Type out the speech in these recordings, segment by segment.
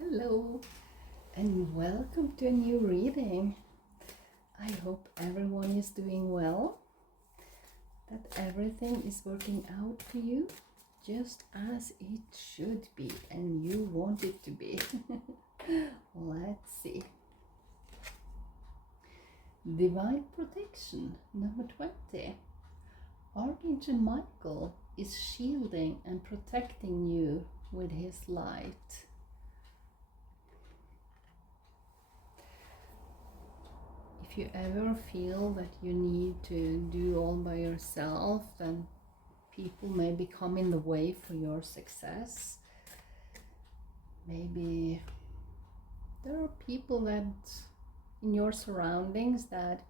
Hello and welcome to a new reading. I hope everyone is doing well, that everything is working out for you just as it should be and you want it to be. Let's see. Divine Protection, number 20. Archangel Michael is shielding and protecting you with his light. If you ever feel that you need to do all by yourself, then people may become in the way for your success. Maybe there are people that in your surroundings that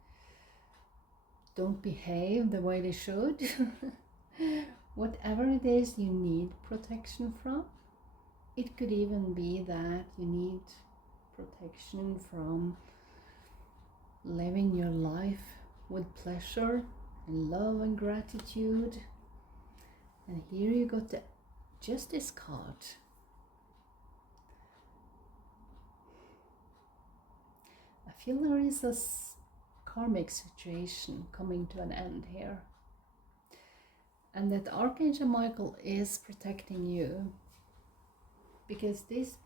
don't behave the way they should. Whatever it is you need protection from, it could even be that you need protection from living your life with pleasure and love and gratitude. And here you got the Justice card. I feel there is a karmic situation coming to an end here, and that Archangel Michael is protecting you because this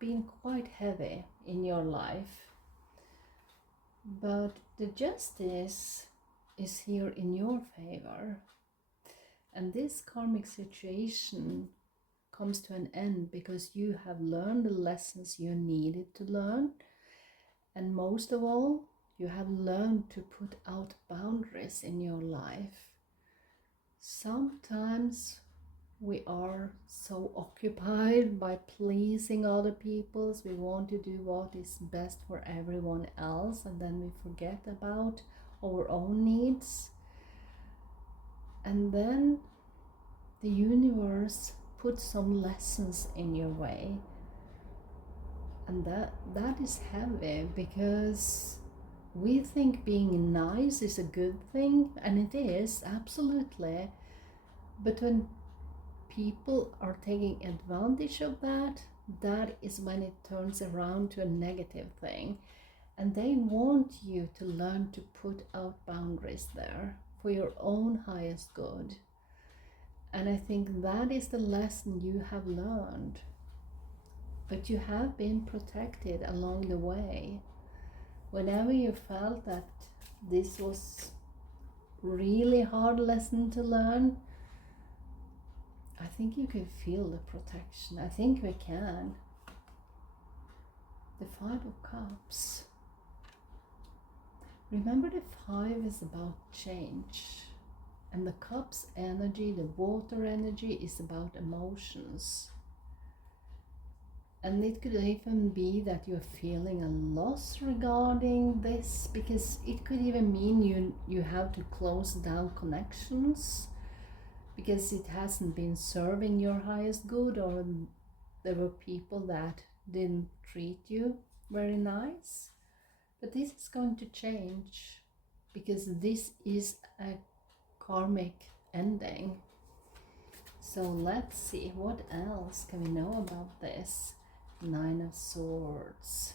been quite heavy in your life. But the justice is here in your favor. And this karmic situation comes to an end because you have learned the lessons you needed to learn. And most of all, you have learned to put out boundaries in your life. Sometimes we are so occupied by pleasing other people. We want to do what is best for everyone else, and then we forget about our own needs. And then the universe puts some lessons in your way. And that is heavy because we think being nice is a good thing, and it is, absolutely. But when people are taking advantage of that, that is when it turns around to a negative thing. And they want you to learn to put out boundaries there for your own highest good. And I think that is the lesson you have learned. But you have been protected along the way. Whenever you felt that this was really hard lesson to learn, I think you can feel the protection. I think we can. The Five of Cups. Remember, the Five is about change. And the Cups energy, the water energy, is about emotions. And it could even be that you're feeling a loss regarding this, because it could even mean you have to close down connections because it hasn't been serving your highest good, or there were people that didn't treat you very nice. But this is going to change because this is a karmic ending. So let's see, what else can we know about this? Nine of Swords.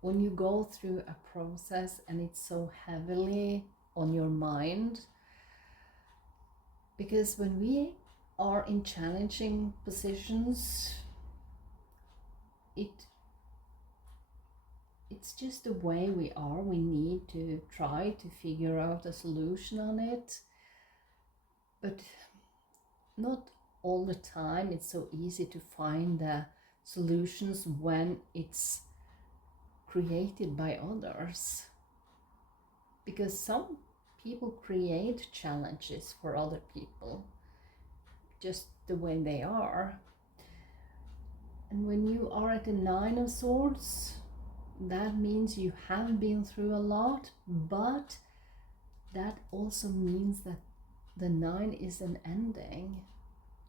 When you go through a process and it's so heavily on your mind, because when we are in challenging positions, it's just the way we are. We need to try to figure out a solution on it, but not all the time. It's so easy to find the solutions when it's created by others, because some people create challenges for other people just the way they are. And when you are at the Nine of Swords, that means you have been through a lot, but that also means that the Nine is an ending.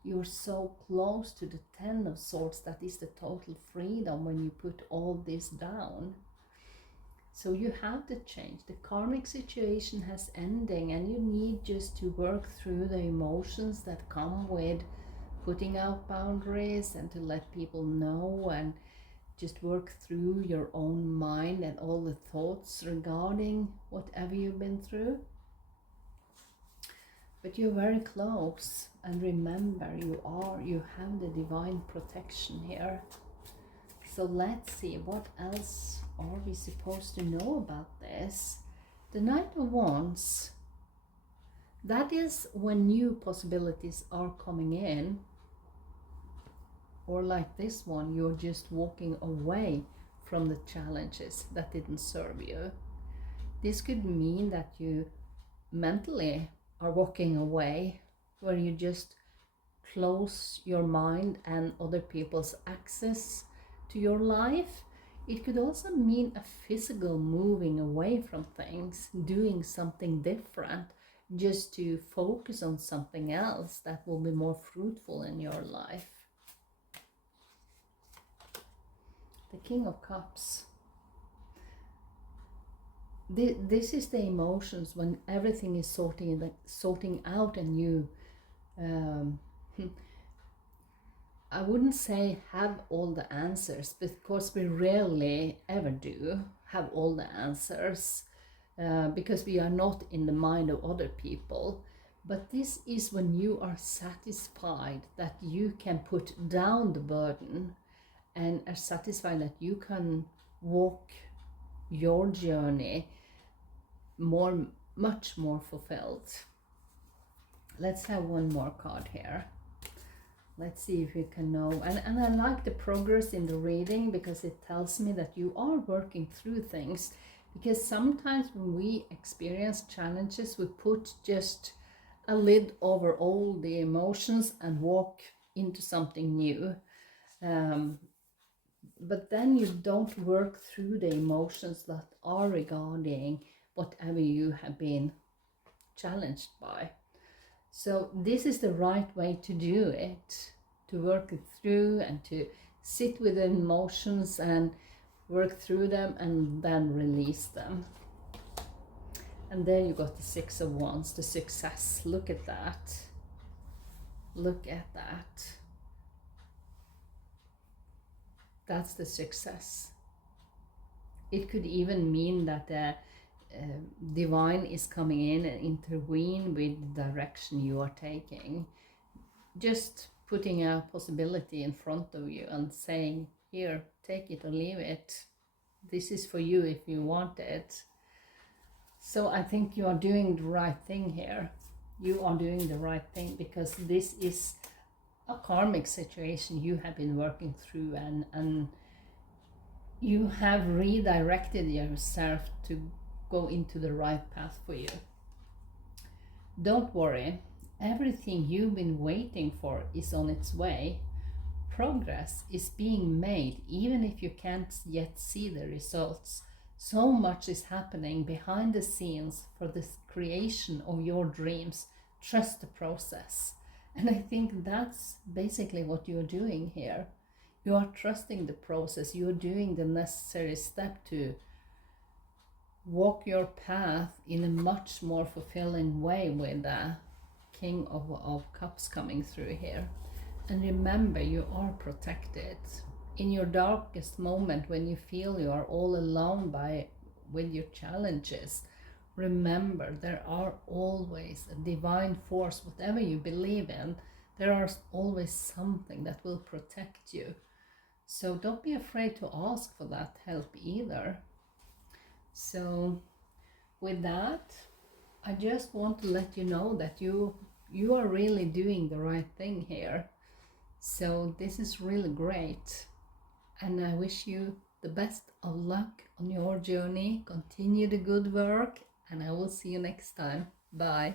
You're so close to the Ten of Swords. That is the total freedom when you put all this down. So you have to change. The karmic situation has ending, and you need just to work through the emotions that come with putting out boundaries and to let people know, and just work through your own mind and all the thoughts regarding whatever you've been through. But you're very close, and remember, you have the divine protection here. So let's see, what else are we supposed to know about this? The Knight of Wands, that is when new possibilities are coming in, or like this one, you're just walking away from the challenges that didn't serve you. This could mean that you mentally are walking away, where you just close your mind and other people's access to your life. It could also mean a physical moving away from things, doing something different, just to focus on something else that will be more fruitful in your life. The King of Cups. This is the emotions when everything is sorting out, and you I wouldn't say have all the answers, because we rarely ever do have all the answers, because we are not in the mind of other people. But this is when you are satisfied that you can put down the burden, and are satisfied that you can walk your journey much more fulfilled. Let's have one more card here. Let's see if we can know. And I like the progress in the reading, because it tells me that you are working through things. Because sometimes when we experience challenges, we put just a lid over all the emotions and walk into something new. But then you don't work through the emotions that are regarding whatever you have been challenged by. So this is the right way to do it, to work it through and to sit with the emotions and work through them and then release them. And there you got the Six of Wands, the success. Look at that. Look at that. That's the success. It could even mean that the divine is coming in and intervene with the direction you are taking. Just putting a possibility in front of you and saying, here, take it or leave it. This is for you if you want it. So I think you are doing the right thing here. You are doing the right thing, because this is a karmic situation you have been working through, and you have redirected yourself to go into the right path for you. Don't worry, everything you've been waiting for is on its way. Progress is being made, even if you can't yet see the results. So much is happening behind the scenes for the creation of your dreams. Trust the process. And I think that's basically what you're doing here. You are trusting the process. You're doing the necessary step to walk your path in a much more fulfilling way, with the King of Cups coming through here. And remember, you are protected. In your darkest moment, when you feel you are all alone with your challenges, remember, there are always a divine force. Whatever you believe in, there are always something that will protect you. So don't be afraid to ask for that help either. So with that, I just want to let you know that you are really doing the right thing here. So this is really great. And I wish you the best of luck on your journey. Continue the good work, and I will see you next time. Bye.